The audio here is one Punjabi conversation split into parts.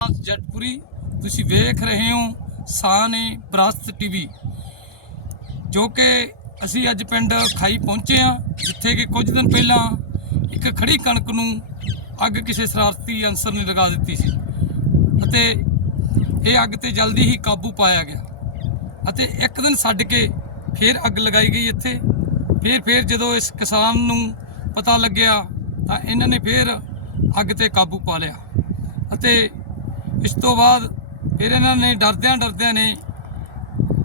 ਜਟਪੁਰੀ ਤੁਸੀਂ ਵੇਖ ਰਹੇ ਹੋ ਸਾਨੇ ਬਰਾਸਤ ਟੀਵੀ, ਜੋ ਕਿ ਅਸੀਂ ਅੱਜ ਪਿੰਡ ਖਾਈ ਪਹੁੰਚੇ ਹਾਂ, ਜਿੱਥੇ ਕਿ ਕੁਝ ਦਿਨ ਪਹਿਲਾਂ ਇੱਕ ਖੜੀ ਕਣਕ ਨੂੰ ਅੱਗ ਕਿਸੇ ਸ਼ਰਾਰਤੀ ਅਨਸਰ ਨੇ ਲਗਾ ਦਿੱਤੀ ਸੀ। ਅਤੇ ਇਹ ਅੱਗ ਤੇ ਜਲਦੀ ਹੀ ਕਾਬੂ ਪਾਇਆ ਗਿਆ। ਅਤੇ ਇੱਕ ਦਿਨ ਛੱਡ ਕੇ ਫਿਰ ਅੱਗ ਲਗਾਈ ਗਈ ਇੱਥੇ। ਫਿਰ ਫਿਰ ਜਦੋਂ ਇਸ ਕਿਸਾਨ ਨੂੰ ਪਤਾ ਲੱਗਿਆ ਤਾਂ ਇਹਨਾਂ ਨੇ ਫਿਰ ਅੱਗ ਤੇ ਕਾਬੂ ਪਾ ਲਿਆ। ਅਤੇ ਇਸ ਤੋਂ ਬਾਅਦ ਫਿਰ ਇਹਨਾਂ ਨੇ ਡਰਦਿਆਂ ਡਰਦਿਆਂ ਨੇ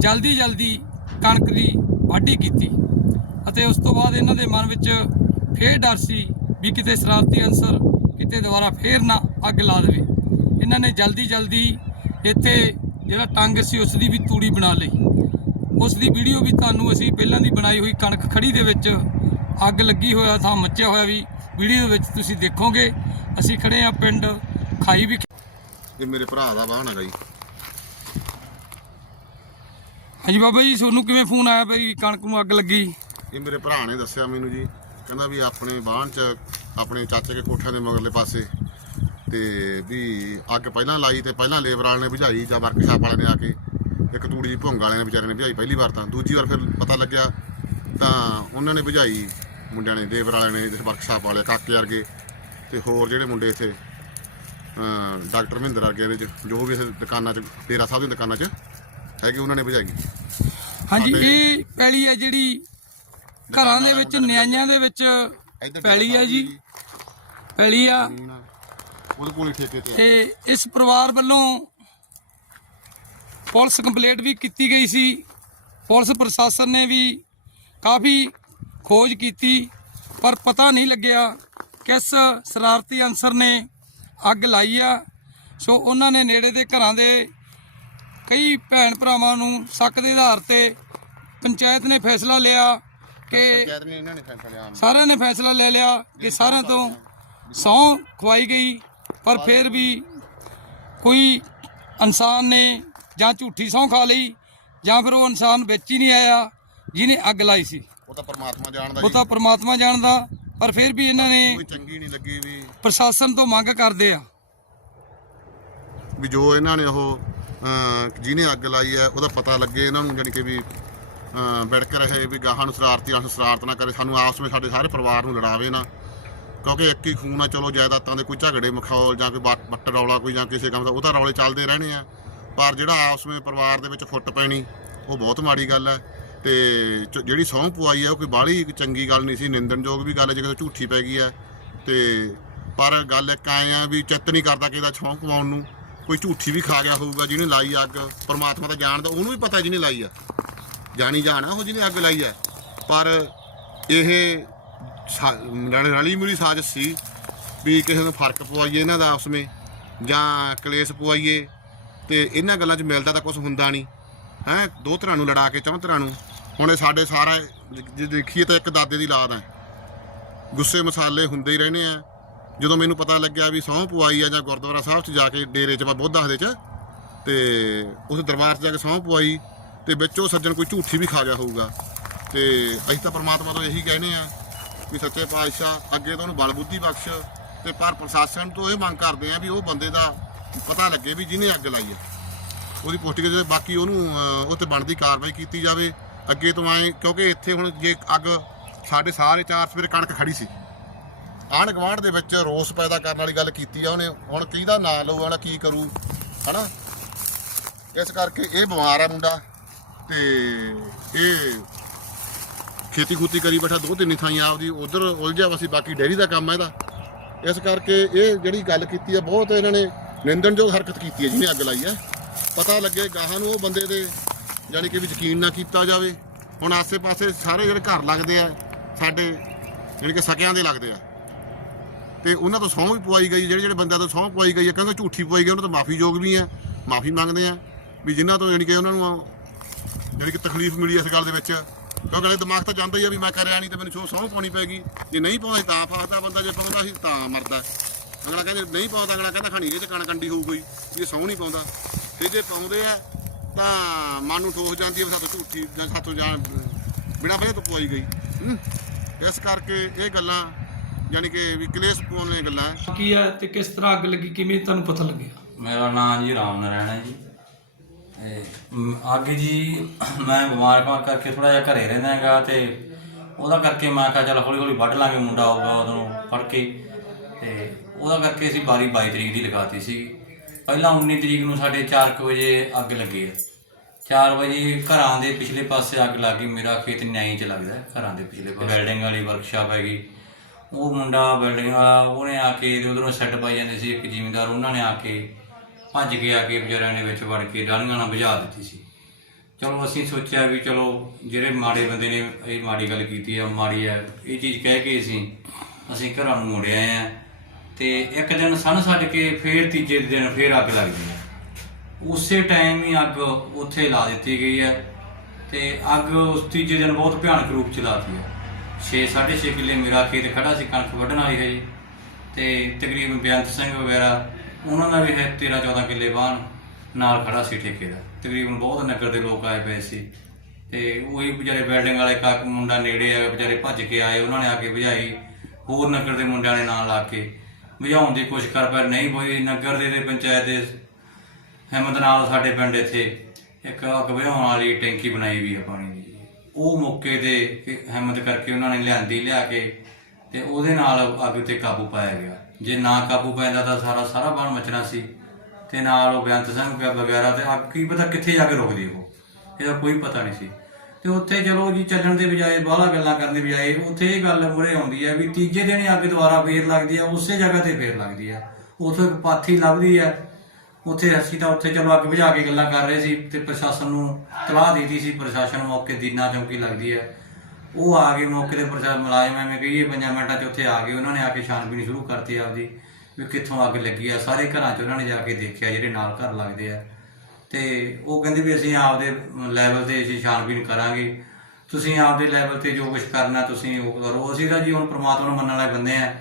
ਜਲਦੀ ਜਲਦੀ ਕਣਕ ਦੀ ਵਾਢੀ ਕੀਤੀ ਅਤੇ ਉਸ ਤੋਂ ਬਾਅਦ ਇਹਨਾਂ ਦੇ ਮਨ ਵਿੱਚ ਫੇਰ ਡਰ ਸੀ ਵੀ ਕਿਤੇ ਸ਼ਰਾਰਤੀ ਅਨਸਰ ਕਿਤੇ ਦੁਬਾਰਾ ਫੇਰ ਨਾ ਅੱਗ ਲਾ ਦੇਵੇ। ਇਹਨਾਂ ਨੇ ਜਲਦੀ ਜਲਦੀ ਇੱਥੇ ਜਿਹੜਾ ਟੰਗ ਸੀ ਉਸ ਦੀ ਵੀ ਤੂੜੀ ਬਣਾ ਲਈ। ਉਸ ਦੀ ਵੀਡੀਓ ਵੀ ਤੁਹਾਨੂੰ ਅਸੀਂ ਪਹਿਲਾਂ ਦੀ ਬਣਾਈ ਹੋਈ ਕਣਕ ਖੜੀ ਦੇ ਵਿੱਚ ਅੱਗ ਲੱਗੀ ਹੋਇਆ ਥਾਂ ਮੱਚਿਆ ਹੋਇਆ ਵੀ ਵੀਡੀਓ ਵਿੱਚ ਤੁਸੀਂ ਦੇਖੋਗੇ। ਅਸੀਂ ਖੜੇ ਆ ਪਿੰਡ ਖਾਈ ਵੀ ਇਹ ਮੇਰੇ ਭਰਾ ਦਾ ਵਾਹਨ ਹੈਗਾ ਜੀ। ਹਾਂਜੀ ਬਾਬਾ ਜੀ ਤੁਹਾਨੂੰ ਕਿਵੇਂ ਫੋਨ ਆਇਆ ਬਈ? ਕਣਕ ਨੂੰ ਅੱਗ ਲੱਗੀ। ਇਹ ਮੇਰੇ ਭਰਾ ਨੇ ਦੱਸਿਆ ਮੈਨੂੰ ਜੀ। ਕਹਿੰਦਾ ਵੀ ਆਪਣੇ ਵਾਹਨ 'ਚ ਆਪਣੇ ਚਾਚੇ ਕੇ ਕੋਠਿਆਂ ਦੇ ਮਗਰਲੇ ਪਾਸੇ ਤੇ ਵੀ ਅੱਗ ਪਹਿਲਾਂ ਲਾਈ ਤੇ ਪਹਿਲਾਂ ਲੇਬਰ ਵਾਲੇ ਨੇ ਬੁਝਾਈ ਜਾਂ ਵਰਕਸ਼ਾਪ ਵਾਲੇ ਨੇ ਆ ਕੇ। ਇੱਕ ਤੂੜੀ ਜੀ ਭੁੰਗ ਵਾਲੇ ਨੇ ਵਿਚਾਰੇ ਨੇ ਬੁਝਾਈ ਪਹਿਲੀ ਵਾਰ ਤਾਂ। ਦੂਜੀ ਵਾਰ ਫਿਰ ਪਤਾ ਲੱਗਿਆ ਤਾਂ ਉਹਨਾਂ ਨੇ ਬੁਝਾਈ ਮੁੰਡਿਆਂ ਨੇ ਲੇਬਰ ਵਾਲਿਆਂ ਨੇ ਵਰਕਸ਼ਾਪ ਵਾਲੇ ਕਾਕੇ ਵਰਗੇ ਤੇ ਹੋਰ ਜਿਹੜੇ ਮੁੰਡੇ ਇੱਥੇ ਡਾਕਟਰ ਮਹਿੰਦਰ ਵਰਗੇ ਇਹਦੇ 'ਚ ਜੋ ਵੀ ਇੱਥੇ ਦੁਕਾਨਾਂ 'ਚ ਡੇਰਾ ਸਾਹਿਬ ਦੀਆਂ ਦੁਕਾਨਾਂ 'ਚ ਹੈਗੇ ਉਹਨਾਂ ਨੇ ਬੁਝਾਈ ਹਾਂਜੀ ਇਹ ਪੈਲੀ ਹੈ ਜਿਹੜੀ ਘਰਾਂ ਦੇ ਵਿੱਚ ਨਿਆਈਆਂ ਦੇ ਵਿੱਚ। ਪੈਲੀ ਹੈ ਜੀ। ਪੈਲੀ ਆ। ਉਹਦੇ ਕੋਲ ਹੀ ਠੇਕੇ ਤੇ। ਤੇ ਇਸ ਪਰਿਵਾਰ ਵੱਲੋਂ ਪੁਲਿਸ ਕੰਪਲੇਂਟ ਵੀ ਕੀਤੀ ਗਈ ਸੀ। ਪੁਲਿਸ ਪ੍ਰਸ਼ਾਸਨ ਨੇ ਵੀ ਕਾਫੀ ਖੋਜ ਕੀਤੀ ਪਰ ਪਤਾ ਨਹੀਂ ਲੱਗਿਆ ਕਿਸ ਸ਼ਰਾਰਤੀ ਅਨਸਰ ਨੇ ਅੱਗ ਲਾਈ ਆ। ਸੋ ਉਹਨਾਂ ਨੇ ਨੇੜੇ ਦੇ ਘਰਾਂ ਦੇ ਕਈ ਭੈਣ ਭਰਾਵਾਂ ਨੂੰ ਸ਼ੱਕ ਦੇ ਆਧਾਰ ਤੇ ਪੰਚਾਇਤ ਨੇ ਫੈਸਲਾ ਲਿਆ ਕਿ ਪੰਚਾਇਤ ਨੇ ਇਹਨਾਂ ਨੇ ਫੈਸਲਾ ਲਿਆ। ਸਾਰਿਆਂ ਨੇ ਫੈਸਲਾ ਲੈ ਲਿਆ ਕਿ ਸਾਰਿਆਂ ਤੋਂ ਸਹੁੰ ਖਵਾਈ ਗਈ ਪਰ ਫਿਰ ਵੀ ਕੋਈ ਇਨਸਾਨ ਨੇ ਜਾਂ ਝੂਠੀ ਸਹੁੰ ਖਾ ਲਈ ਜਾਂ ਫਿਰ ਉਹ ਇਨਸਾਨ ਵਿੱਚ ਹੀ ਨਹੀਂ ਆਇਆ ਜਿਹਨੇ ਅੱਗ ਲਾਈ ਸੀ। ਉਹ ਤਾਂ ਪਰਮਾਤਮਾ ਜਾਣਦਾ ਉਹ ਜੀ। ਤਾਂ ਪ੍ਰਮਾਤਮਾ ਜਾਣਦਾ। ਪਰ ਫਿਰ ਵੀ ਇਹਨਾਂ ਨੇ ਕੋਈ ਚੰਗੀ ਨਹੀਂ ਲੱਗੀ ਵੀ ਪ੍ਰਸ਼ਾਸਨ ਤੋਂ ਮੰਗ ਕਰਦੇ ਆ। ਵੀ ਜੋ ਇਹਨਾਂ ਨੇ ਉਹ ਅਹ, ਜਿਹਨੇ ਅੱਗ ਲਾਈ ਹੈ ਉਹਦਾ ਪਤਾ ਲੱਗੇ ਇਹਨਾਂ ਨੂੰ ਜਾਣੀ ਕਿ ਵੀ ਅਹ, ਵਿੜਕ ਰਹੇ ਵੀ ਗਾਹਾਂ ਨੂੰ ਸ਼ਰਾਰਤੀਆਂ ਨੂੰ ਸ਼ਰਾਰਤ ਨਾ ਕਰੇ। ਸਾਨੂੰ ਆਪਸ ਵਿੱਚ ਸਾਡੇ ਸਾਰੇ ਪਰਿਵਾਰ ਨੂੰ ਲੜਾਵੇ ਨਾ। ਕਿਉਂਕਿ ਇੱਕ ਹੀ ਖੂਨ ਆ ਚਲੋ ਜਾਇਦਾਦਾਂ ਦੇ ਕੋਈ ਝਗੜੇ ਮਖੌਲ ਜਾਂ ਕੋਈ ਬੱਟ ਬੱਟ ਰੌਲਾ ਕੋਈ ਜਾਂ ਕਿਸੇ ਕੰਮ ਦਾ ਉਹ ਤਾਂ ਰੌਲੇ ਚੱਲਦੇ ਰਹਿਣੇ ਆ। ਪਰ ਜਿਹੜਾ ਆਪਸ ਵਿੱਚ ਪਰਿਵਾਰ ਦੇ ਵਿੱਚ ਫੁੱਟ ਪੈਣੀ ਉਹ ਬਹੁਤ ਮਾੜੀ ਗੱਲ ਹੈ। ਤੇ ਚ- ਜਿਹੜੀ ਸਹੁੰ ਪਵਾਈ ਹੈ ਉਹ ਕੋਈ ਬਾਹਲੀ ਚੰਗੀ ਗੱਲ ਨਹੀਂ ਸੀ। ਨਿੰਦਣਯੋਗ ਵੀ ਗੱਲ ਹੈ, ਜੇ ਕਿਤੇ ਝੂਠੀ ਪੈ ਗਈ ਹੈ, ਤੇ ਪਰ ਗੱਲ ਇੱਕ ਐਂ ਆ ਵੀ ਚਿੱਤ ਨਹੀਂ ਕਰਦਾ ਕਿਸੇ ਦਾ ਛੌਂਕ ਪਵਾਉਣ ਨੂੰ। ਕੋਈ ਝੂਠੀ ਵੀ ਖਾ ਗਿਆ ਹੋਊਗਾ, ਜਿਹਨੇ ਲਾਈ ਅੱਗ, ਪਰਮਾਤਮਾ ਤਾਂ ਜਾਣਦਾ, ਉਹਨੂੰ ਵੀ ਪਤਾ ਜਿਹਨੇ ਲਾਈ ਆ। ਜਾਣੀ ਜਾਣਾ ਉਹ ਜਿਹਨੇ ਅੱਗ ਲਾਈ ਆ। ਪਰ ਇਹ ਸਾ- ਰਲ- ਰਲੀ ਮਿਲੀ ਸਾਜ਼ਿਸ਼ ਸੀ ਵੀ ਕਿਸੇ ਨੂੰ ਫ਼ਰਕ ਪਵਾਈਏ ਇਹਨਾਂ ਦਾ ਆਪਸ ਵਿੱਚ ਜਾਂ ਕਲੇਸ਼ ਪਵਾਈਏ, ਤੇ ਇਹਨਾਂ ਗੱਲਾਂ 'ਚ ਮਿਲਦਾ ਤਾਂ ਕੁਝ ਹੁੰਦਾ ਨਹੀਂ। ਹੈ, ਦੋ ਤਰ੍ਹਾਂ ਨੂੰ ਲੜਾ ਕੇ, ਚੌਂ ਤਰ੍ਹਾਂ ਨੂੰ ਹੁਣ ਇਹ ਸਾਡੇ ਸਾਰਾ ਜੇ ਦੇਖੀਏ ਤਾਂ ਇੱਕ ਦਾਦੇ ਦੀ ਲਾਦ ਹੈ। ਗੁੱਸੇ ਮਸਾਲੇ ਹੁੰਦੇ ਹੀ ਰਹਿਣੇ ਆ। ਜਦੋਂ ਮੈਨੂੰ ਪਤਾ ਲੱਗਿਆ ਵੀ ਸਹੁੰ ਪਵਾਈ ਆ ਜਾਂ ਗੁਰਦੁਆਰਾ ਸਾਹਿਬ 'ਚ ਜਾ ਕੇ ਡੇਰੇ 'ਚ ਬੋਧਾ ਦੇ 'ਚ, ਤੇ ਉਸ ਦਰਬਾਰ 'ਚ ਜਾ ਕੇ ਸਹੁੰ ਪਵਾਈ ਤੇ ਵਿੱਚ ਉਹ ਸੱਜਣ ਕੋਈ ਝੂਠੀ ਵੀ ਖਾ ਗਿਆ ਹੋਊਗਾ। ਤੇ ਅਸੀਂ ਤਾਂ ਪ੍ਰਮਾਤਮਾ ਤੋਂ ਇਹੀ ਕਹਿੰਦੇ ਆ ਵੀ ਸੱਚੇ ਪਾਤਸ਼ਾਹ, ਅੱਗੇ ਤੋਂ ਉਹਨੂੰ ਬਲ ਬੁੱਧੀ ਬਖਸ਼, ਤੇ ਪਰ ਪ੍ਰਸ਼ਾਸਨ ਤੋਂ ਇਹ ਮੰਗ ਕਰਦੇ ਆ ਵੀ ਉਹ ਬੰਦੇ ਦਾ ਪਤਾ ਲੱਗੇ ਵੀ ਜਿਹਨੇ ਅੱਗ ਲਾਈ ਹੈ ਉਹਦੀ ਪੁਸ਼ਟੀ ਕਰਕੇ ਬਾਕੀ ਉਹਨੂੰ ਉਹ ਤੇ ਬਣਦੀ ਕਾਰਵਾਈ ਕੀਤੀ ਜਾਵੇ। ਅੱਗੇ ਤੋਂ ਆਏ, ਕਿਉਂਕਿ ਇੱਥੇ ਹੁਣ ਜੇ ਅੱਗ ਸਾਡੇ ਸਾਰੇ ਚਾਰ ਸਵੇਰੇ ਕਣਕ ਖੜੀ ਸੀ। ਆਂਢ ਗੁਆਂਢ ਦੇ ਵਿੱਚ ਰੋਸ ਪੈਦਾ ਕਰਨ ਵਾਲੀ ਗੱਲ ਕੀਤੀ ਆ ਉਹਨੇ। ਹੁਣ ਕਿਹਦਾ ਨਾਂ ਲਊ ਹਨਾ ਕੀ ਕਰੂ, ਹਨਾ? ਇਸ ਕਰਕੇ ਇਹ ਬਿਮਾਰ ਆ ਮੁੰਡਾ ਤੇ ਇਹ ਖੇਤੀ ਖੂਤੀ ਕਰੀ ਬੈਠਾ ਦੋ ਤਿੰਨ ਥਾਈਂ ਆਪਦੀ। ਉਧਰ ਉਲਝਿਆ ਵਾ ਸੀ, ਬਾਕੀ ਡੈਰੀ ਦਾ ਕੰਮ ਆ ਇਹਦਾ। ਇਸ ਕਰਕੇ ਇਹ ਜਿਹੜੀ ਗੱਲ ਕੀਤੀ ਆ, ਬਹੁਤ ਇਹਨਾਂ ਨੇ ਨਿੰਦਣਯੋਗ ਹਰਕਤ ਕੀਤੀ ਹੈ ਜਿਹਨੇ ਅੱਗ ਲਾਈ ਹੈ ਪਤਾ ਲੱਗੇ ਗਾਹਾਂ ਨੂੰ ਉਹ ਬੰਦੇ ਦੇ ਜਾਣੀ ਕਿ ਵੀ ਯਕੀਨ ਨਾ ਕੀਤਾ ਜਾਵੇ। ਹੁਣ ਆਸੇ-ਪਾਸੇ ਸਾਰੇ ਜਿਹੜੇ ਘਰ ਲੱਗਦੇ ਆ, ਸਾਡੇ ਜਾਣੀ ਕਿ ਸਕਿਆਂ ਦੇ ਲੱਗਦੇ ਆ। ਤੇ ਉਹਨਾਂ ਤੋਂ ਸਹੁੰ ਵੀ ਪਵਾਈ ਗਈ, ਜਿਹੜੇ ਜਿਹੜੇ ਬੰਦਿਆਂ ਤੋਂ ਸਹੁੰ ਪਵਾਈ ਗਈ ਹੈ ਕਿਉਂਕਿ ਝੂਠੀ ਪਵਾਈ ਗਈ, ਉਹਨਾਂ ਤੋਂ ਮਾਫ਼ੀ ਯੋਗ ਵੀ ਆ, ਮਾਫੀ ਮੰਗਦੇ ਆ, ਵੀ ਜਿਨ੍ਹਾਂ ਤੋਂ ਜਾਣੀ ਕਿ ਉਹਨਾਂ ਨੂੰ ਜਿਹੜੀ ਕਿ ਤਕਲੀਫ ਮਿਲੀ ਇਸ ਗੱਲ ਦੇ ਵਿੱਚ। ਕਿਉਂਕਿ ਅਗਲੇ ਦਿਮਾਗ ਤਾਂ ਜਾਂਦਾ ਹੀ ਆ ਵੀ ਮੈਂ ਕਰਿਆ ਨਹੀਂ ਤੇ ਮੈਨੂੰ ਸਹੁੰ ਸਹੁੰ ਪਾਉਣੀ ਪੈਗੀ ਜੇ ਨਹੀਂ ਪਾਉਂਦੇ ਤਾਂ ਫਸਦਾ ਬੰਦਾ, ਜੇ ਪਾਉਂਦਾ ਸੀ ਤਾਂ ਮਰਦਾ। ਅਗਲਾ ਕਹਿੰਦੇ ਨਹੀਂ ਪਾਉਂਦਾ, ਅਗਲਾ ਕਹਿੰਦਾ ਖਾਣੀ ਇਹ 'ਚ ਕਣ ਕੰਡੀ ਹੋਊ ਕੋਈ ਇਹ ਸਹੁੰ ਨਹੀਂ ਪਾਉਂਦਾ। ਤੇ ਜੇ ਪਾਉਂਦੇ ਆ ਤਾਂ ਮਨ ਨੂੰ ਠੋਸ ਜਾਂਦੀ ਹੈ ਵੀ ਸਾਤੋਂ ਝੂਠੀ ਜਾਂ ਸਾਤੋਂ ਜਾਂ ਬਿਨਾਂ ਵਜ੍ਹਾ ਤੋਂ ਪਵਾਈ ਗਈ? ਇਸ ਕਰਕੇ ਇਹ ਗੱਲਾਂ ਯਾਨੀ ਕਿ ਵੀ ਕਲੇਸ਼ ਪਾਉਣ ਦੀਆਂ ਗੱਲਾਂ ਹੈ। ਕੀ ਹੈ ਤੇ ਕਿਸ ਤਰ੍ਹਾਂ ਅੱਗ ਲੱਗੀ ਕਿਵੇਂ ਤੁਹਾਨੂੰ ਪਤਾ ਲੱਗਿਆ? ਮੇਰਾ ਨਾਮ ਜੀ ਰਾਮ ਨਾਰਾਇਣ ਹੈ ਜੀ। ਤੇ ਮ, ਅੱਗੇ ਜੀ ਮੈਂ ਬਿਮਾਰ ਹੋਣ ਕਰਕੇ ਥੋੜਾ ਜਿਹਾ ਘਰੇ ਰਹਿੰਦਾ ਹੈਗਾ ਤੇ ਉਹਦਾ ਕਰਕੇ ਮੈਂ ਕਿਹਾ ਚੱਲ ਹੌਲੀ ਹੌਲੀ ਵੱਢ ਲਾਂਗੇ ਮੁੰਡਾ ਆਊਗਾ ਉਦੋਂ ਫੜ ਕੇ। ਤੇ ਉਹਦਾ ਕਰਕੇ ਅਸੀਂ ਬਾਰੀ 22 ਤਰੀਕ ਦੀ ਲਗਾਤੀ ਸੀ ਪਹਿਲਾਂ 19 ਤਰੀਕ ਨੂੰ ਸਾਡੇ 4 ਵਜੇ ਅੱਗ ਲੱਗੀ ਹੈ 4 ਵਜੇ ਘਰਾਂ ਦੇ ਪਿਛਲੇ ਪਾਸੇ ਅੱਗ ਲੱਗ ਗਈ। ਮੇਰਾ ਖੇਤ ਨਿਆਈ ਚ ਲੱਗਦਾ ਘਰਾਂ ਦੇ ਪਿਛਲੇ ਪਾਸੇ। ਬਿਲਡਿੰਗ ਵਾਲੀ ਵਰਕਸ਼ਾਪ ਹੈਗੀ। ਉਹ ਮੁੰਡਾ ਬਿਲਡਿੰਗ ਵਾਲਾ ਉਹਨੇ ਆ ਕੇ ਉਧਰੋਂ ਸੈੱਟ ਪਾਈ ਜਾਂਦੇ ਸੀ ਇੱਕ ਜ਼ਿਮੀਂਦਾਰ ਉਹਨਾਂ ਨੇ ਆ ਕੇ ਭੱਜ ਕੇ ਆ ਕੇ ਵਿਚਾਰਿਆਂ ਨੇ ਵਿੱਚ ਵੜ ਕੇ ਡਾਲੀਆਂ ਨਾਲ ਬੁਝਾ ਦਿੱਤੀ ਸੀ। ਚਲੋ ਅਸੀਂ ਸੋਚਿਆ ਵੀ ਚਲੋ ਜਿਹੜੇ ਮਾੜੇ ਬੰਦੇ ਨੇ ਇਹ ਮਾੜੀ ਗੱਲ ਕੀਤੀ ਆ ਮਾੜੀ ਆ ਇਹ ਚੀਜ਼ ਕਹਿ ਕੇ ਅਸੀਂ ਅਸੀਂ ਘਰਾਂ ਨੂੰ ਮੁੜ ਆਏ ਆ। ਤੇ ਇੱਕ ਦਿਨ ਸਨ ਛੱਡ ਕੇ ਫੇਰ ਤੀਜੇ ਦਿਨ ਫੇਰ ਅੱਗ ਲੱਗਦੀ ਹੈ। ਉਸੇ ਟਾਈਮ ਹੀ ਅੱਗ ਉੱਥੇ ਲਾ ਦਿੱਤੀ ਗਈ ਹੈ ਤੇ ਅੱਗ ਉਸ ਤੀਜੇ ਦਿਨ ਬਹੁਤ ਭਿਆਨਕ ਰੂਪ ਚ ਲਾਤੀ ਹੈ। 6 6.5 ਕਿੱਲੇ ਮੇਰਾ ਖੇਤ ਖੜਾ ਸੀ, ਕਣਕ ਵੱਢਣ ਵਾਲੀ ਹੈ ਜੀ। ਤੇ ਤਕਰੀਬਨ ਬੇਅੰਤ ਸਿੰਘ ਵਗੈਰਾ, ਉਹਨਾਂ ਦਾ ਵੀ ਹੈ 13 14 ਕਿੱਲੇ ਬਾਣ ਨਾਲ ਖੜਾ ਸੀ ਠੇਕੇ ਦਾ। ਤਕਰੀਬਨ ਬਹੁਤ ਨਗਰ ਦੇ ਲੋਕ ਆਏ ਪਏ ਸੀ। ਤੇ ਉਹੀ ਵਿਚਾਰੇ ਬਿਲਡਿੰਗ ਵਾਲੇ ਕਾਕ ਮੁੰਡਾ ਨੇੜੇ ਆ, ਵਿਚਾਰੇ ਭੱਜ ਕੇ ਆਏ, ਉਹਨਾਂ ਨੇ ਆ ਕੇ ਬੁਝਾਈ। ਹੋਰ ਨਗਰ ਦੇ ਮੁੰਡਿਆਂ ਨੇ ਨਾਲ ਲਾ ਕੇ ਬੁਝਾਉਣ ਦੀ ਕੋਸ਼ਿਸ਼ ਕਰ ਪਰ ਨਹੀਂ ਹੋਈ ਨਗਰ ਦੇ ਤੇ ਪੰਚਾਇਤ ਦੇ ਹਿੰਮਤ ਨਾਲ ਸਾਡੇ ਪਿੰਡ ਇੱਥੇ ਇੱਕ ਅੱਗ ਬੁਝਾਉਣ ਵਾਲੀ ਟੈਂਕੀ ਬਣਾਈ ਵੀ ਆ ਪਾਣੀ ਦੀ। ਉਹ ਮੌਕੇ ਤੇ ਹਿੰਮਤ ਕਰਕੇ ਉਹਨਾਂ ਨੇ ਲਿਆਂਦੀ, ਲਿਆ ਕੇ ਤੇ ਉਹਦੇ ਨਾਲ ਅੱਗ ਤੇ ਕਾਬੂ ਪਾਇਆ ਗਿਆ। ਜੇ ਨਾ ਕਾਬੂ ਪੈਂਦਾ ਤਾਂ ਸਾਰਾ ਸਾਰਾ ਬਣ ਮਚਣਾ ਸੀ ਤੇ ਨਾਲ ਉਹ ਬੇਅੰਤ ਸਿੰਘ ਵਗੈਰਾ ਤੇ ਅੱਗ ਕੀ ਪਤਾ ਕਿੱਥੇ ਜਾ ਕੇ ਰੁਕਦੀ ਉਹ। ਇਹਦਾ ਕੋਈ ਪਤਾ ਨਹੀਂ ਸੀ। ਤੇ ਉੱਥੇ ਚਲੋ ਜੀ ਚੱਲਣ ਦੇ ਬਜਾਏ ਬਾਹਲਾ ਗੱਲਾਂ ਕਰਨ ਦੇ ਬਜਾਏ ਉੱਥੇ ਇਹ ਗੱਲ ਮੂਹਰੇ ਆਉਂਦੀ ਹੈ ਵੀ ਤੀਜੇ ਦਿਨ ਹੀ ਅੱਗ ਦੁਬਾਰਾ ਫੇਰ ਲੱਗਦੀ ਹੈ ਉਸੇ ਜਗ੍ਹਾ ਤੇ ਫੇਰ ਲੱਗਦੀ ਆ। ਉੱਥੋਂ ਇੱਕ ਪਾਥੀ ਲੱਭਦੀ ਹੈ ਉੱਥੇ ਅਸੀਂ ਤਾਂ ਉੱਥੇ ਚਲੋ ਅੱਗ ਬੁਝਾ ਕੇ ਗੱਲਾਂ ਕਰ ਰਹੇ ਸੀ ਤੇ ਪ੍ਰਸ਼ਾਸਨ ਨੂੰ ਤਲਾਹ ਦਿੱਤੀ ਸੀ, ਪ੍ਰਸ਼ਾਸਨ ਮੌਕੇ ਦੀਨਾ ਚੌਂਕੀ ਲੱਗਦੀ ਹੈ ਉਹ ਆ ਗਏ ਮੌਕੇ ਤੇ ਪ੍ਰਸ਼ਾਸਨ ਮੁਲਾਜ਼ਮ ਐਵੇਂ ਕਹੀਏ, ਪੰਜਾਂ ਮਿੰਟਾਂ 'ਚ ਉੱਥੇ ਆ ਗਏ। ਉਹਨਾਂ ਨੇ ਆ ਕੇ ਛਾਣਬੀਣ ਸ਼ੁਰੂ ਕਰਤੀ ਆਪਦੀ, ਵੀ ਕਿੱਥੋਂ ਅੱਗ ਲੱਗੀ ਆ। ਸਾਰੇ ਘਰਾਂ 'ਚ ਉਹਨਾਂ ਨੇ ਜਾ ਕੇ ਦੇਖਿਆ ਜਿਹੜੇ ਨਾਲ ਘਰ ਲੱਗਦੇ ਆ। ਤੇ ਉਹ ਕਹਿੰਦੇ ਵੀ ਅਸੀਂ ਆਪਦੇ ਲੈਵਲ ਤੇ ਅਸੀਂ ਛਾਣਬੀਣ ਕਰਾਂਗੇ। ਤੁਸੀਂ ਆਪਦੇ ਲੈਵਲ ਤੇ ਜੋ ਕੁਝ ਕਰਨਾ ਤੁਸੀਂ ਉਹ ਕਰੋ। ਅਸੀਂ ਤਾਂ ਜੀ ਹੁਣ ਪ੍ਰਮਾਤਮਾ ਨੂੰ ਮੰਨਣ ਵਾਲੇ ਬੰਦੇ ਆ।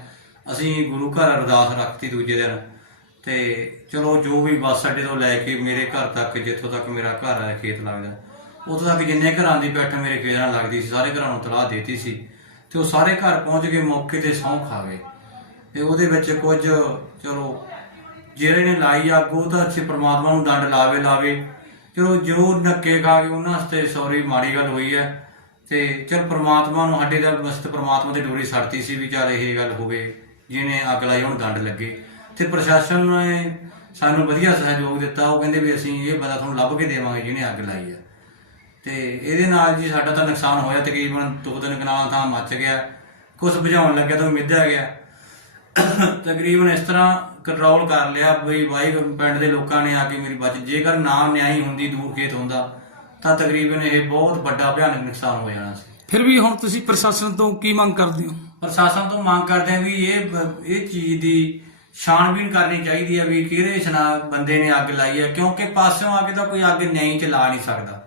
ਅਸੀਂ ਗੁਰੂ ਘਰ ਅਰਦਾਸ ਰੱਖਤੀ ਦੂਜੇ ਦਿਨ। ਤੇ ਚਲੋ ਜੋ ਵੀ ਬੱਸ ਅੱਡੇ ਤੋਂ ਲੈ ਕੇ ਮੇਰੇ ਘਰ ਤੱਕ, ਜਿੱਥੋਂ ਤੱਕ ਮੇਰਾ ਘਰ ਹੈ ਖੇਤ ਲੱਗਦਾ। ਉੱਥੋਂ ਤੱਕ ਜਿੰਨੇ ਘਰਾਂ ਦੀ ਬੈਠ ਮੇਰੇ ਖੇਤਾਂ ਲੱਗਦੀ ਸੀ, ਸਾਰੇ ਘਰਾਂ ਨੂੰ ਤਲਾਹ ਦੇਤੀ ਸੀ। ਤੇ ਉਹ ਸਾਰੇ ਘਰ ਪਹੁੰਚ ਕੇ ਮੌਕੇ ਤੇ ਸਹੁੰ ਖਾ ਗਏ। ਤੇ ਉਹਦੇ ਵਿੱਚ ਕੁਝ, ਚਲੋ ਜਿਹੜੇ ਨੇ ਲਾਈ ਅੱਗ, ਉਹ ਤਾਂ ਅੱਛੇ ਪ੍ਰਮਾਤਮਾ ਨੂੰ ਦੰਡ ਲਾਵੇ ਲਾਵੇ। ਚਲੋ, ਜੋ ਨੱਕੇ ਖਾ ਕੇ ਉਹਨਾਂ ਵਾਸਤੇ ਸੌਰੀ ਮਾੜੀ ਗੱਲ ਹੋਈ ਹੈ। ਤੇ ਚਲ ਪ੍ਰਮਾਤਮਾ ਨੂੰ ਸਾਡੇ ਦਾ ਵਸਤ ਪ੍ਰਮਾਤਮਾ ਦੀ ਡੋਰੀ ਸੜਤੀ ਸੀ ਵੀ ਚੱਲ ਇਹ ਗੱਲ ਹੋਵੇ, ਜਿਹਨੇ ਅੱਗ ਲਾਈ ਉਹਨੂੰ ਦੰਡ ਲੱਗੇ। ਤੇ ਪ੍ਰਸ਼ਾਸਨ ਨੇ ਸਾਨੂੰ ਵਧੀਆ ਸਹਿਯੋਗ ਦਿੱਤਾ। ਉਹ ਕਹਿੰਦੇ ਵੀ ਅਸੀਂ ਇਹ ਬੰਦਾ ਤੁਹਾਨੂੰ ਲੱਭ ਕੇ ਦੇਵਾਂਗੇ ਜਿਹਨੇ ਅੱਗ ਲਾਈ ਹੈ। ਤੇ ਇਹਦੇ ਨਾਲ ਜੀ ਸਾਡਾ ਤਾਂ ਨੁਕਸਾਨ ਹੋਇਆ। ਤਕਰੀਬਨ ਦੋ ਤਿੰਨ ਕਨਾਲ ਥਾਂ ਮੱਚ ਗਿਆ। ਕੁਝ ਬੁਝਾਉਣ ਲੱਗਿਆ ਤਾਂ ਮਿੱਧਿਆ ਗਿਆ। ਤਕਰੀਬਨ ਇਸ ਤਰ੍ਹਾਂ ਕੰਟਰੋਲ ਕਰ ਲਿਆ ਬਈ ਬਾਈ ਪਿੰਡ ਦੇ ਲੋਕਾਂ ਨੇ ਆ ਕੇ ਮੇਰੀ ਬਚ ਜੇਕਰ ਨਾ ਨਿਆਈ ਹੁੰਦੀ ਦੂਰ ਖੇਤ ਹੁੰਦਾ ਤਾਂ ਤਕਰੀਬਨ ਇਹ ਬਹੁਤ ਵੱਡਾ ਭਿਆਨਕ ਨੁਕਸਾਨ ਹੋ ਜਾਣਾ ਸੀ। ਫਿਰ ਵੀ ਹੁਣ ਤੁਸੀਂ ਪ੍ਰਸ਼ਾਸਨ ਤੋਂ ਕੀ ਮੰਗ ਕਰਦੇ ਹੋ? ਪ੍ਰਸ਼ਾਸਨ ਤੋਂ ਮੰਗ ਕਰਦੇ ਆ ਵੀ ਇਹ ਇਹ ਚੀਜ਼ ਦੀ ਛਾਣਬੀਣ ਕਰਨੀ ਚਾਹੀਦੀ ਹੈ ਵੀ ਕਿਹੜੇ ਸ਼ਨਾ ਬੰਦੇ ਨੇ ਅੱਗ ਲਾਈ ਹੈ ਕਿਉਂਕਿ ਪਾਸਿਓਂ ਆ ਕੇ ਤਾਂ ਕੋਈ ਅੱਗ ਨਹੀਂ ਚਲਾ ਨਹੀਂ ਸਕਦਾ।